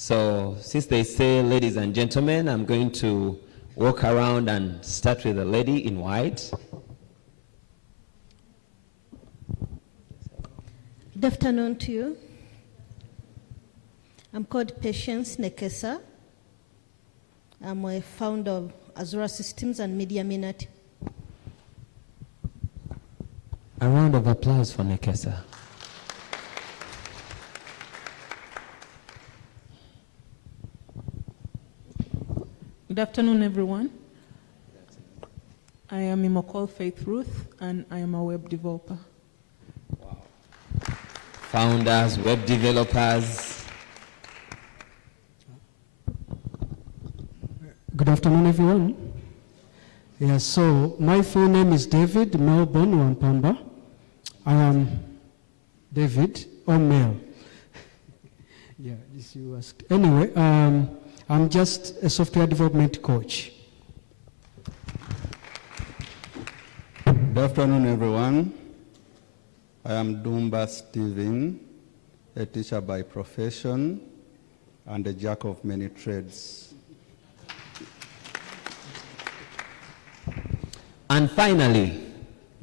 So since they say ladies and gentlemen, I'm going to walk around and start with the lady in white. Good afternoon to you. I'm called Patience Nekesa. I'm a founder of Azura Systems and Media Minute. A round of applause for Nekesa. Good afternoon, everyone. I am Imokol Faith Ruth, and I am a web developer. Wow. Founders, web developers. Good afternoon, everyone. Yeah, so my full name is David Melbourne Wampamba. I am David, or Mel. Yeah, this you asked. Anyway, I'm just a software development coach. Good afternoon, everyone. I am Dumba Stephen, a teacher by profession and a jack of many trades. And finally,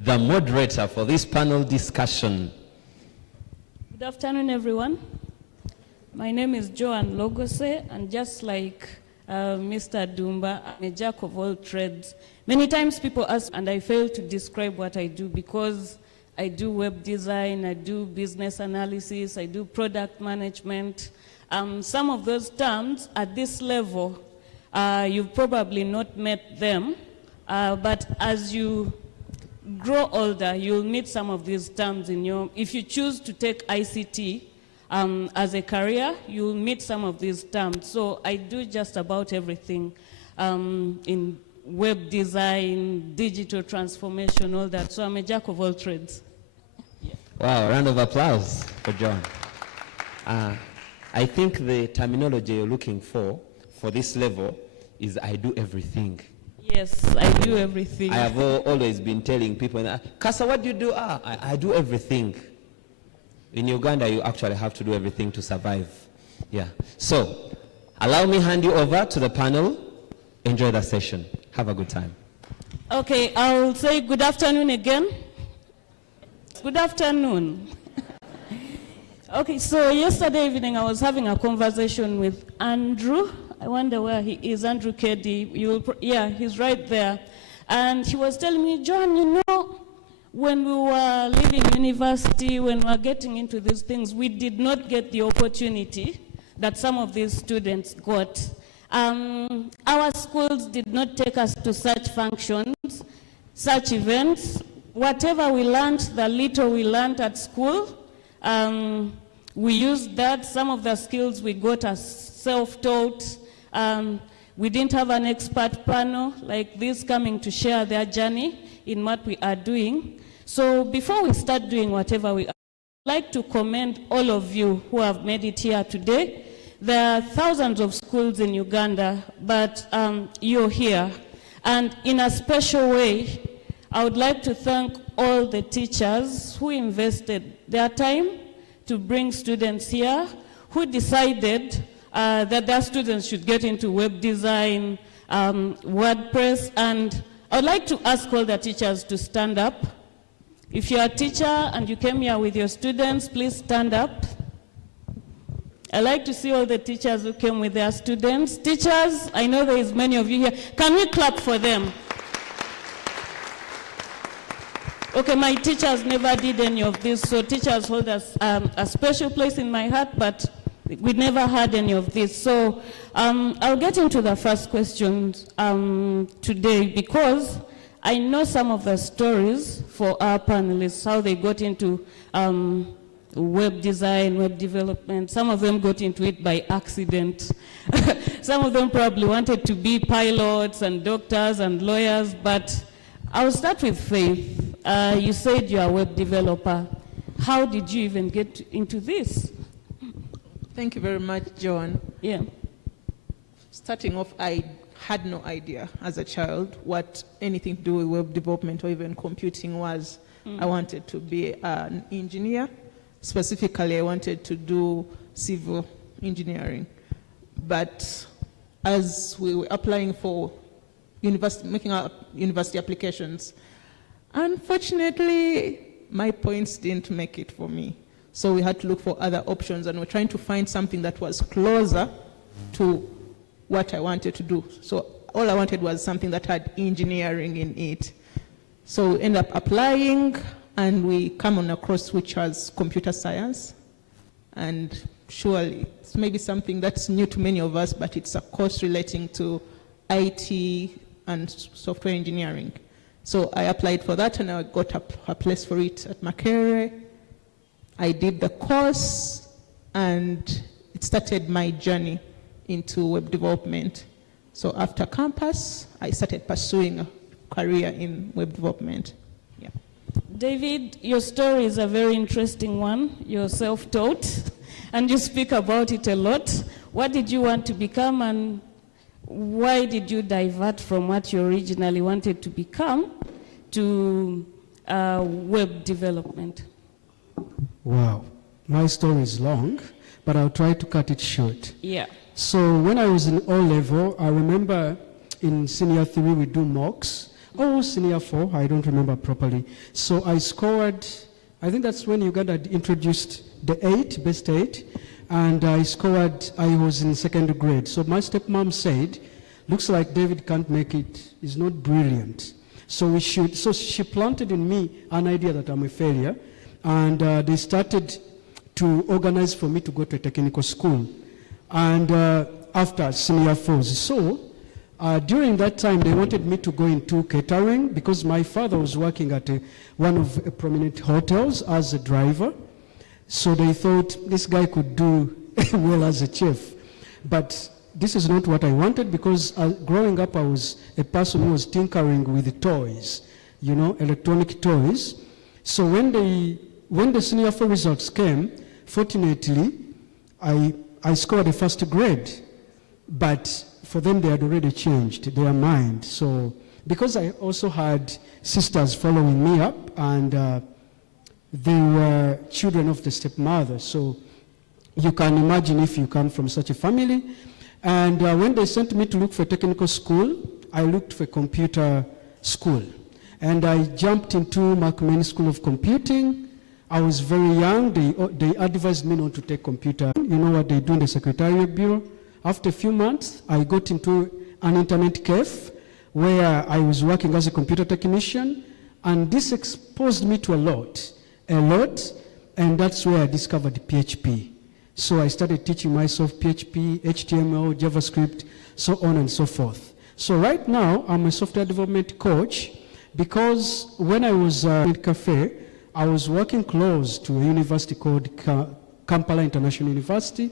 the moderator for this panel discussion. Good afternoon, everyone. My name is Joan Logose, and just like Mr. Dumba, I'm a jack of all trades. Many times people ask, and I fail to describe what I do because I do web design, I do business analysis, I do product management. Some of those terms at this level, you've probably not met them, but as you grow older, you'll meet some of these terms in your, if you choose to take ICT, as a career, you'll meet some of these terms. So I do just about everything in web design, digital transformation, all that. So I'm a jack of all trades. Yeah. Wow, a round of applause for John. I think the terminology you're looking for this level is I do everything. Yes, I do everything. I have always been telling people, Kasa, what do you do? I do everything. In Uganda, you actually have to do everything to survive. Yeah. So, allow me hand you over to the panel. Enjoy the session. Have a good time. Okay, I'll say good afternoon again. Good afternoon. Okay, so yesterday evening I was having a conversation with Andrew. I wonder where he is, Andrew Keddy. Yeah, he's right there. And he was telling me, John, you know, when we were leaving university, when we were getting into these things, we did not get the opportunity that some of these students got. Our schools did not take us to such functions, such events. Whatever we learned, the little we learned at school, we used that. Some of the skills we got as self-taught. We didn't have an expert panel like this coming to share their journey in what we are doing. So before we start doing whatever we are, I'd like to commend all of you who have made it here today. There are thousands of schools in Uganda, but you're here. And in a special way, I would like to thank all the teachers who invested their time to bring students here, who decided that their students should get into web design, WordPress, and I would like to ask all the teachers to stand up. If you're a teacher and you came here with your students, please stand up. I'd like to see all the teachers who came with their students. Teachers, I know there is many of you here. Can we clap for them? Okay, my teachers never did any of this, so teachers hold us a special place in my heart, but we never had any of this. So I'll get into the first questions today because I know some of the stories for our panelists, how they got into web design, web development. Some of them got into it by accident. Some of them probably wanted to be pilots and doctors and lawyers, but I'll start with Faith. You said you're a web developer. How did you even get into this? Thank you very much, Joan. Yeah. Starting off, I had no idea as a child what anything to do with web development or even computing was. I wanted to be an engineer. Specifically, I wanted to do civil engineering. But as we were applying for university, making our university applications, unfortunately, my points didn't make it for me. So we had to look for other options, and we're trying to find something that was closer to what I wanted to do. So all I wanted was something that had engineering in it. So we ended up applying, and we come on a course which was computer science. And surely it's maybe something that's new to many of us, but it's a course relating to IT and software engineering. So I applied for that, and I got a place for it at Makerere. I did the course, and it started my journey into web development. So after campus, I started pursuing a career in web development. Yeah. David, your story is a very interesting one. You're self-taught, and you speak about it a lot. What did you want to become, and why did you divert from what you originally wanted to become to web development? Wow, my story is long, but I'll try to cut it short. Yeah. So when I was in O-level, I remember in senior 3 we do mocks. Oh, senior 4, I don't remember properly. So I scored, I think that's when Uganda introduced the 8, best 8, and I was in second grade. So my stepmom said, looks like David can't make it, he's not brilliant. So she planted in me an idea that I'm a failure, and they started to organize for me to go to a technical school. And after senior 4s. So during that time, they wanted me to go into catering because my father was working at one of the prominent hotels as a driver. So they thought this guy could do well as a chef. But this is not what I wanted, because growing up, I was a person who was tinkering with toys, you know, electronic toys. So when the senior 4 results came, fortunately, I scored a first grade, but for them they had already changed their mind. So because I also had sisters following me up, and they were children of the stepmother, so you can imagine if you come from such a family. And when they sent me to look for technical school, I looked for computer school. And I jumped into Macmillan School of Computing. I was very young. They advised me not to take computer. You know what they do in the Secretariat Bureau? After a few months, I got into an internet cafe where I was working as a computer technician, and this exposed me to a lot, and that's where I discovered PHP. So I started teaching myself PHP, HTML, JavaScript, so on and so forth. So right now, I'm a software development coach, because when I was in cafe, I was working close to a university called Kampala International University,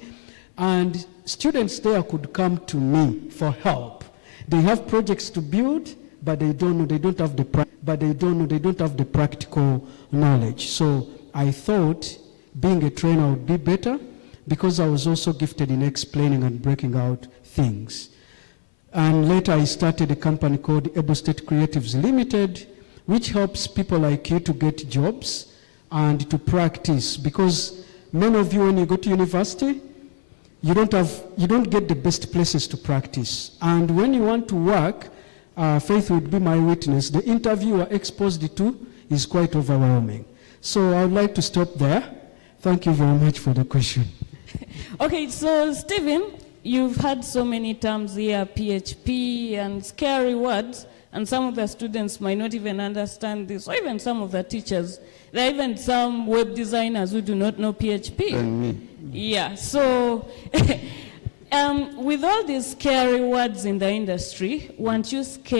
and students there could come to me for help. They have projects to build, but they don't know, they don't have the practical knowledge. So I thought being a trainer would be better, because I was also gifted in explaining and breaking out things. And later I started a company called Able State Creatives Limited, which helps people like you to get jobs and to practice, because many of you, when you go to university, you don't get the best places to practice. And when you want to work, Faith would be my witness, the interview you are exposed to is quite overwhelming. So I would like to stop there. Thank you very much for the question. Okay, so Stephen, you've had so many terms here, PHP and scary words, and some of the students might not even understand this, or even some of the teachers. There are even some web designers who do not know PHP. And me. Yeah, so with all these scary words in the industry, weren't you scared?